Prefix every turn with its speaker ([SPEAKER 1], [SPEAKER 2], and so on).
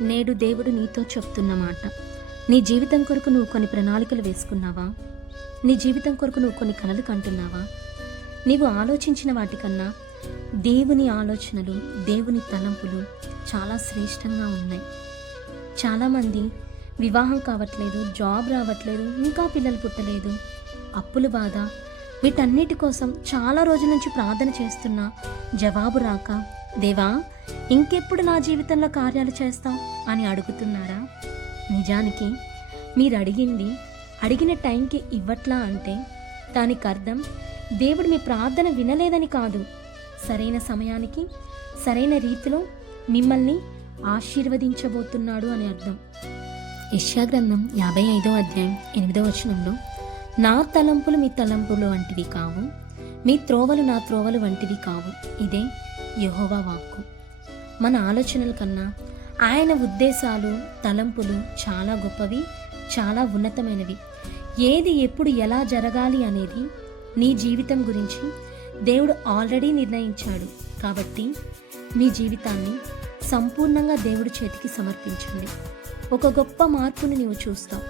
[SPEAKER 1] నేడు దేవుడు నీతో చెప్తున్న మాట. నీ జీవితం కొరకు నువ్వు కొన్ని ప్రణాళికలు వేసుకున్నావా? నీ జీవితం కొరకు నువ్వు కొన్ని కలలు కంటున్నావా? నీవు ఆలోచించిన వాటికన్నా దేవుని ఆలోచనలు దేవుని తలంపులు చాలా శ్రేష్టంగా ఉన్నాయి. చాలామంది వివాహం కావట్లేదు జాబ్ రావట్లేదు ఇంకా పిల్లలు పుట్టలేదు. అప్పుల బాధ వీటన్నిటి కోసం చాలా రోజుల నుంచి ప్రార్థన చేస్తున్నా జవాబు రాక దేవా ఇంకెప్పుడు నా జీవితంలో కార్యాలు చేస్తాం అని అడుగుతున్నారా? నిజానికి మీరు అడిగింది అడిగిన టైంకి ఇవ్వట్లా అంటే దానికి అర్థం దేవుడు మీ ప్రార్థన వినలేదని కాదు. సరైన సమయానికి సరైన రీతిలో మిమ్మల్ని ఆశీర్వదించబోతున్నాడు అని అర్థం. యెషయా గ్రంథం యాభై ఐదో అధ్యాయం ఎనిమిదో వచనంలో నా తలంపులు మీ తలంపులు వంటివి కావు మీ త్రోవలు నా త్రోవలు వంటివి కావు. ఇదే యహోవా వాక్కు. మన ఆలోచనల కన్నా ఆయన ఉద్దేశాలు తలంపులు చాలా గొప్పవి చాలా ఉన్నతమైనవి. ఏది ఎప్పుడు ఎలా జరగాలి అనేది నీ జీవితం గురించి దేవుడు ఆల్రెడీ నిర్ణయించాడు. కాబట్టి మీ జీవితాన్ని సంపూర్ణంగా దేవుడి చేతికి సమర్పించండి. ఒక గొప్ప మార్పును నీవు చూస్తావు.